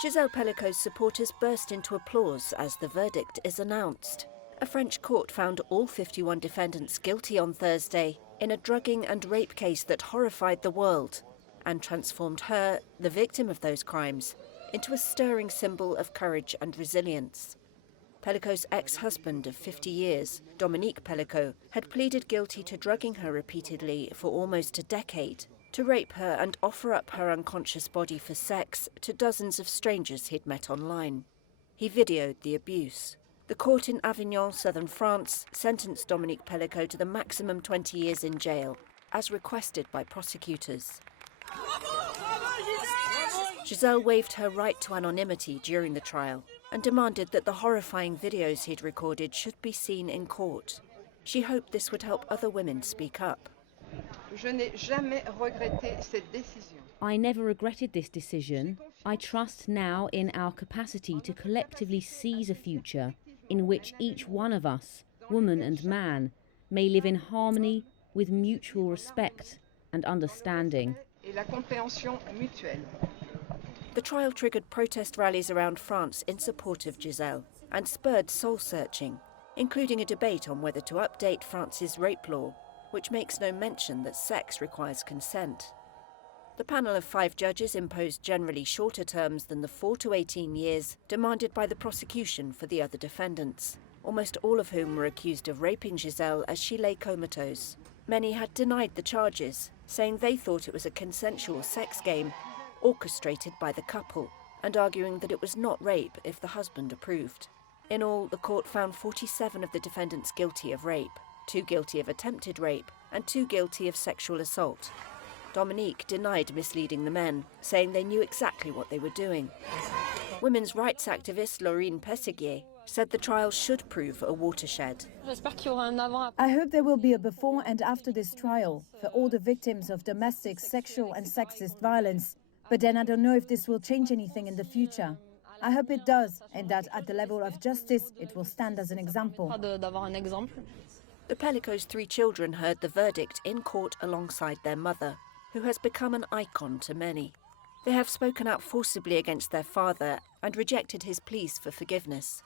Gisele Pelicot's supporters burst into applause as the verdict is announced. A French court found all 51 defendants guilty on Thursday in a drugging and rape case that horrified the world and transformed her, the victim of those crimes, into a stirring symbol of courage and resilience. Pelicot's ex-husband of 50 years, Dominique Pelicot, had pleaded guilty to drugging her repeatedly for almost a decade, to rape her and offer up her unconscious body for sex to dozens of strangers he'd met online. He videoed the abuse. The court in Avignon, southern France, sentenced Dominique Pelicot to the maximum 20 years in jail, as requested by prosecutors. Gisele waived her right to anonymity during the trial and demanded that the horrifying videos he'd recorded should be seen in court. She hoped this would help other women speak up. I never regretted this decision. I trust now in our capacity to collectively seize a future in which each one of us, woman and man, may live in harmony with mutual respect and understanding. The trial triggered protest rallies around France in support of Gisele and spurred soul-searching, including a debate on whether to update France's rape law, which makes no mention that sex requires consent. The panel of 5 judges imposed generally shorter terms than the 4 to 18 years demanded by the prosecution for the other defendants, almost all of whom were accused of raping Gisele as she lay comatose. Many had denied the charges, saying they thought it was a consensual sex game orchestrated by the couple, and arguing that it was not rape if the husband approved. In all, the court found 47 of the defendants guilty of rape, 2 guilty of attempted rape, and 2 guilty of sexual assault. Dominique denied misleading the men, saying they knew exactly what they were doing. Women's rights activist Laurine Pesseguier said the trial should prove a watershed. I hope there will be a before and after this trial for all the victims of domestic, sexual and sexist violence. But then I don't know if this will change anything in the future. I hope it does, and that at the level of justice, it will stand as an example. The Pelicot's 3 children heard the verdict in court alongside their mother, who has become an icon to many. They have spoken out forcibly against their father and rejected his pleas for forgiveness.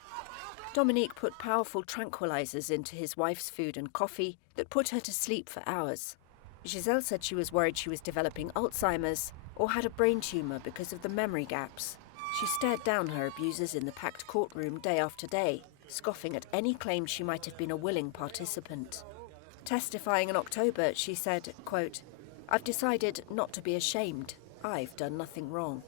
Dominique put powerful tranquilizers into his wife's food and coffee that put her to sleep for hours. Gisele said she was worried she was developing Alzheimer's or had a brain tumour because of the memory gaps. She stared down her abusers in the packed courtroom day after day, scoffing at any claim she might have been a willing participant. Testifying in October, she said, quote, "I've decided not to be ashamed. I've done nothing wrong."